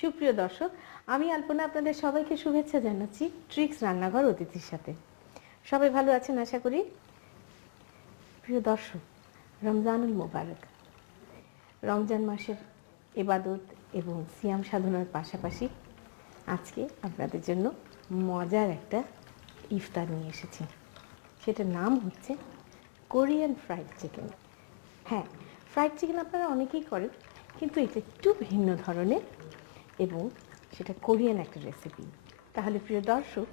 সুপ্রিয় দর্শক, আমি আলপনা আপনাদের সবাইকে শুভেচ্ছা জানাচ্ছি ট্রিক্স রান্নাঘর অতিথির সাথে। সবাই ভালো আছেন আশা করি। প্রিয় দর্শক, রমজানুল মোবারক, রমজান মাসের ইবাদত এবং সিয়াম সাধনার পাশাপাশি আজকে আপনাদের জন্য মজার একটা ইফতার নিয়ে এসেছি। সেটার নাম হচ্ছে কোরিয়ান ফ্রাইড চিকেন। হ্যাঁ, ফ্রাইড চিকেন আপনারা অনেকেই করেন, কিন্তু এটা একটু ভিন্ন ধরনের এবং সেটা কোরিয়ান একটা রেসিপি। তাহলে প্রিয় দর্শক,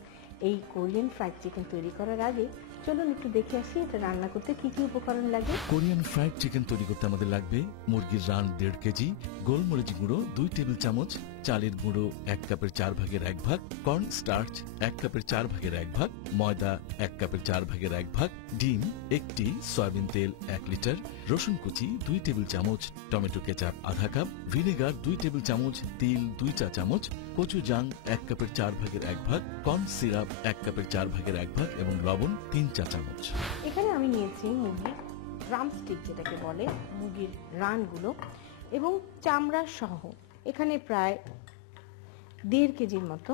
এই কোরিয়ান ফ্রাইড চিকেন তৈরি করার আগে চলুন একটু দেখে আসি এটা রান্না করতে কি কি উপকরণ লাগে। কোরিয়ান ফ্রাইড চিকেন তৈরি করতে আমাদের লাগবে মুরগির রান 1.5 কেজি, গোলমরিচ গুঁড়ো 2 টেবিল চামচ, চালের গুঁড়ো 1 কাপের 4 ভাগের 1 ভাগ, কর্ন স্টার্চ 1 কাপের 4 ভাগের 1 ভাগ, ময়দা 1 কাপের 4 ভাগের 1 ভাগ, ডিম 1টি, সয়াবিন তেল 1 লিটার, রসুন কুচি 2 টেবিল চামচ, টমেটো কেচাপ আধা কাপ, ভিনেগার 2 টেবিল চামচ, তিল 2 চা চামচ, কচুজাং 1 কাপের 4 ভাগের 1 ভাগ, কর্ন সিরাপ 1 কাপের 4 ভাগের 1 ভাগ এবং লবণ 3 চা চামচ। এখানে আমি নিয়েছি মুরগির ড্রামস্টিক, যেটাকে বলে মুরগির রানগুলো, এবং চামড়া সহ এখানে প্রায় 1.5 কেজির মতো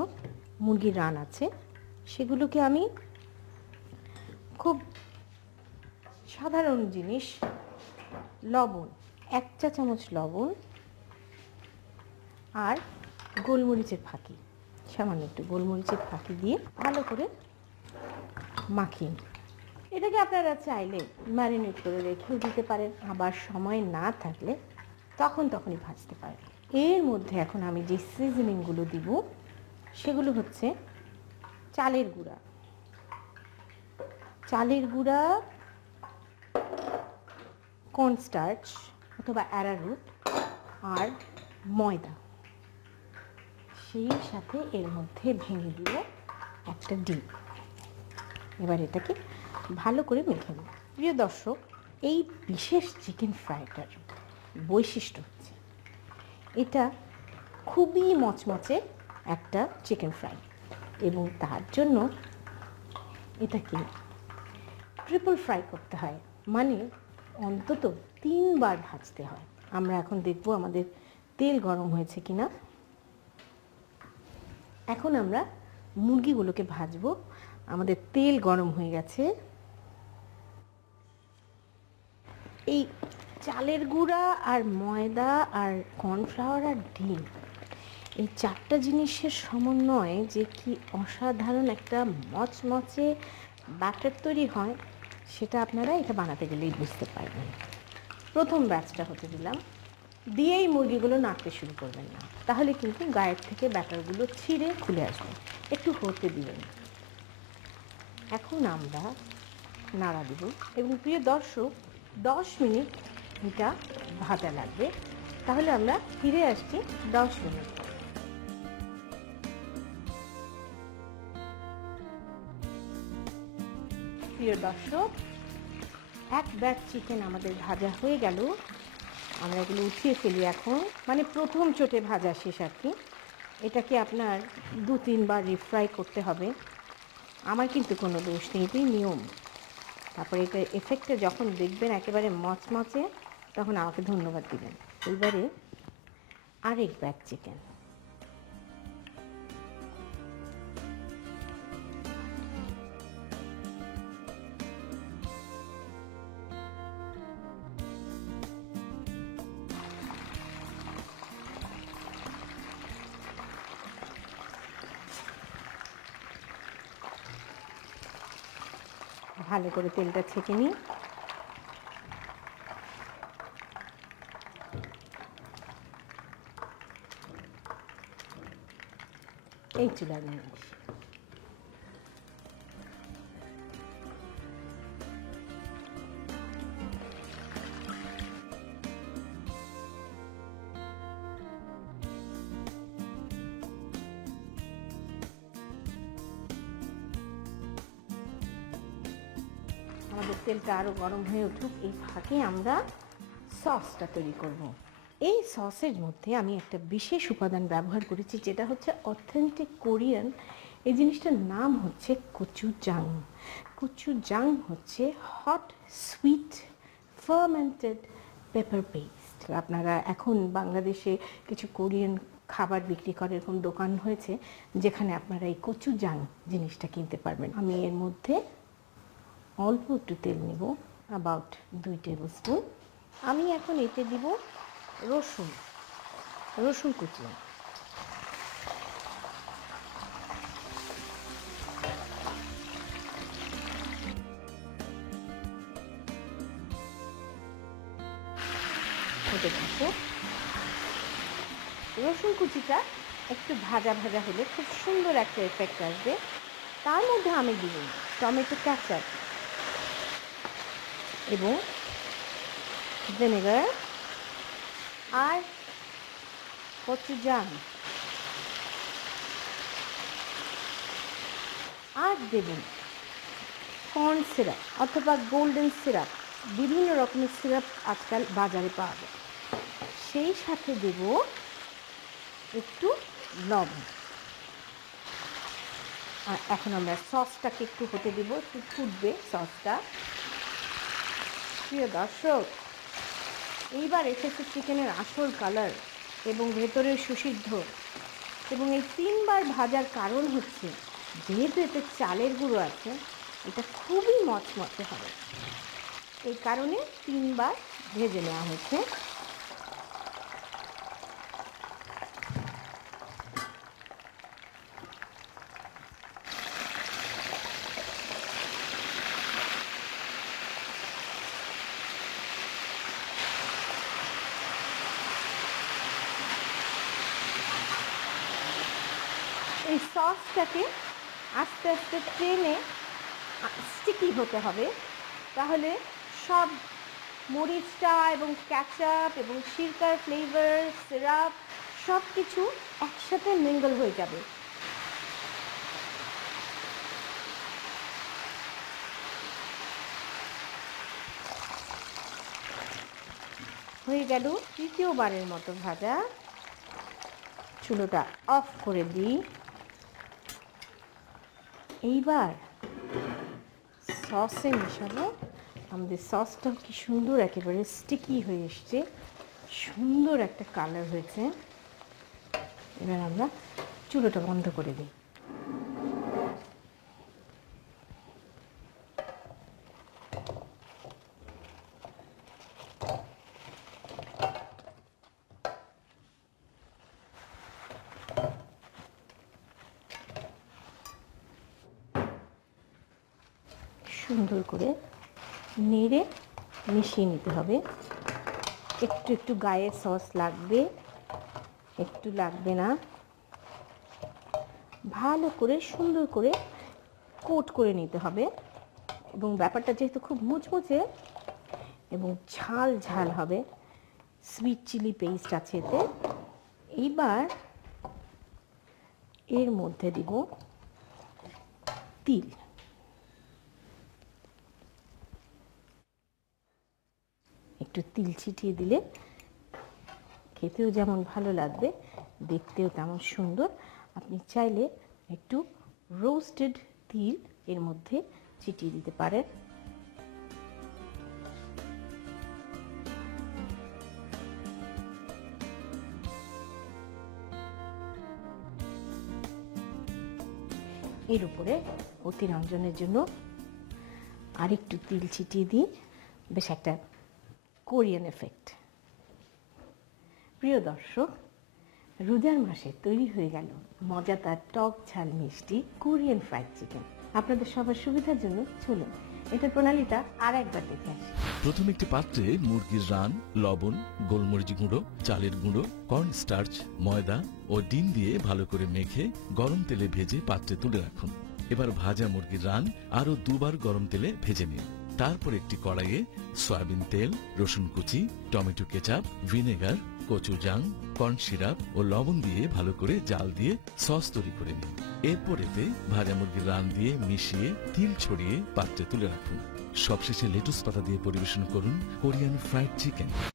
মুরগির রান আছে। সেগুলোকে আমি খুব সাধারণ জিনিস, লবণ 1 চা চামচ লবণ আর গোলমরিচের ফাঁকি, সামান্য একটু গোলমরিচের ফাঁকি দিয়ে ভালো করে মাখিয়ে, এটাকে আপনারা চাইলে ম্যারিনেট করে রেখেও দিতে পারেন, আবার সময় না থাকলে তখনই ভাজতে পারেন। এর মধ্যে এখন আমি যে সিজনিংগুলো দিব সেগুলো হচ্ছে চালের গুঁড়া, কর্নস্টার্চ অথবা অ্যারারুট আর ময়দা, সেই সাথে এর মধ্যে ভেঙে দিয়ে একটা ডিম। এবার এটাকে ভালো করে মেখে নেব। প্রিয় দর্শক, এই বিশেষ চিকেন ফ্রাইটার বৈশিষ্ট্য হচ্ছে এটা খুবই মচমচে একটা চিকেন ফ্রাই, এবং তার জন্য এটাকে ট্রিপল ফ্রাই করতে হয়, মানে অন্তত 3 বার ভাজতে হয়। আমরা এখন দেখব আমাদের তেল গরম হয়েছে কিনা। এখন আমরা মুরগিগুলোকে ভাজবো। আমাদের তেল গরম হয়ে গেছে। এই চালের গুঁড়া আর ময়দা আর কর্নফ্লাওয়ার আর ডিম, এই 4টা জিনিসের সমন্বয়ে যে কি অসাধারণ একটা মচমচে ব্যাটার তৈরি হয়, সেটা আপনারা এটা বানাতে গেলেই বুঝতে পারবেন। প্রথম ব্যাচটা হতে দিলাম, দিয়েই মুরগিগুলো নাড়তে শুরু করবেন না, তাহলে কিন্তু গায়ের থেকে ব্যাটারগুলো ছিঁড়ে খুলে আসবে। একটু হতে দিবেন। এখন আমরা নাড়া দেব, এবং প্রিয় দর্শক, 10 মিনিট এটা ভাজা লাগবে। তাহলে আমরা ফিরে আসছি 10 মিনিট। প্রিয় দর্শক, 1 ব্যাচ চিকেন আমাদের ভাজা হয়ে গেল। আমরা এগুলো উঠিয়ে ফেলি এখন, মানে প্রথম চোটে ভাজা শেষ আর কি। এটাকে আপনার 2-3 বার রিফ্রাই করতে হবে। আমার কিন্তু কোনো দোষ নেই, এটাই নিয়ম। তারপরে এটা এফেক্টে যখন দেখবেন একেবারে মচমচে, তখন আমাকে ধন্যবাদ দিবেন। এইবারে আরেক ব্যাচ চিকেন। ভালো করে তেলটা ছেঁকে নিই। এই চুলায় নিয়ে আসি। আমাদের তেলটা আরও গরম হয়ে উঠুক, এই ফাঁকে আমরা সসটা তৈরি করব। এই সসের মধ্যে আমি একটা বিশেষ উপাদান ব্যবহার করেছি, যেটা হচ্ছে অথেন্টিক কোরিয়ান। এই জিনিসটার নাম হচ্ছে কচুজাং। কচুজাং হচ্ছে hot sweet fermented pepper paste. আপনারা এখন বাংলাদেশে কিছু কোরিয়ান খাবার বিক্রি করে এরকম দোকান হয়েছে যেখানে আপনারা এই কচুজাং জিনিসটা কিনতে পারবেন। আমি এর মধ্যে অল্প একটু তেল নেব, অ্যাবাউট 2 টেবিল স্পুন। আমি এখন এতে দিব রসুন কুচি। হতে থাকো। রসুন কুচিটা একটু ভাজা ভাজা হলে খুব সুন্দর একটা এফেক্ট আসবে। তার মধ্যে আমি দিব টমেটো কেচাপ এবং ভিনেগার আর কচুজাং, আর দেবেন কর্ন সিরাপ অথবা গোল্ডেন সিরাপ, বিভিন্ন রকমের সিরাপ আজকাল বাজারে পাওয়া যায়। সেই সাথে দেব একটু লবণ। আর এখন আমরা সসটাকে একটু হতে দেব, একটু ফুটবে সসটা। প্রিয় দর্শক, এইবার এসেছে চিকেনের আসল কালার এবং ভেতরের সুসিদ্ধ। এবং এই 3 বার ভাজার কারণ হচ্ছে যেহেতু এতে চালের গুঁড়ো আছে, এটা খুবই মচমচে হবে, এই কারণে 3 বার ভেজে নেওয়া হয়েছে। এই সসটাকে আস্তে আস্তে টেনে স্টিকি হতে হবে, তাহলে সব মরিচটা এবং ক্যাচাপ এবং সিরকার ফ্লেভার, সিরাপ সব কিছু একসাথে মিঙ্গল হয়ে যাবে। হয়ে গেল তৃতীয়বারের মতো ভাজা। চুলোটা অফ করে দিই। এইবার সসে মেশাবো। আমাদের সসটাও কি সুন্দর একেবারে স্টিকি হয়ে এসছে, সুন্দর একটা কালার হয়েছে। এবার আমরা চুলোটা বন্ধ করে দিই। সুন্দর করে নেড়ে মিশিয়ে নিতে হবে। একটু একটু গায়ে সস লাগবে, একটু লাগবে না। ভালো করে সুন্দর করে কোট করে নিতে হবে। এবং ব্যাপারটা যেহেতু খুব মুচমুচে এবং ঝাল ঝাল হবে, সুইট চিলি পেস্ট আছে এতে। এইবার এর মধ্যে দিব তিল। একটু তিল ছিটিয়ে দিলে খেতেও যেমন ভালো লাগবে, দেখতেও তেমন সুন্দর। আপনি চাইলে একটু রোস্টেড তিল এর মধ্যে ছিটিয়ে দিতে পারেন। এর উপরে অতিরঞ্জনের জন্য আরেকটু তিল ছিটিয়ে দিই, বেশ একটা কোরিয়ান এফেক্ট। প্রিয় দর্শক, রোজার মাসে তৈরি হয়ে গেল মজাদার টক ঝাল মিষ্টি কোরিয়ান ফ্রাইড চিকেন। আপনাদের সবার সুবিধার জন্য চলুন এটার প্রণালীটা আর একবার দেখে আসি। প্রথমে একটি পাত্রে মুরগির রান, লবণ, গোলমরিচ গুঁড়ো, চালের গুঁড়ো, কর্ন স্টার্চ, ময়দা ও ডিম দিয়ে ভালো করে মেখে গরম তেলে ভেজে পাত্রে তুলে রাখুন। এবার ভাজা মুরগির রান আরো 2 বার গরম তেলে ভেজে নিন। তারপর একটি কড়াইয়ে সয়াবিন তেল, রসুন কুচি, tomato ketchup, vinegar, gochujang, corn syrup ও লবণ দিয়ে ভালো করে জাল দিয়ে সস তৈরি করে নিন। এরপর এতে ভাজা মুরগির রান দিয়ে মিশিয়ে তিল ছড়িয়ে পাত্রে তুলে রাখুন। সবশেষে লেটুস পাতা দিয়ে পরিবেশন করুন কোরিয়ান ফ্রাইড চিকেন।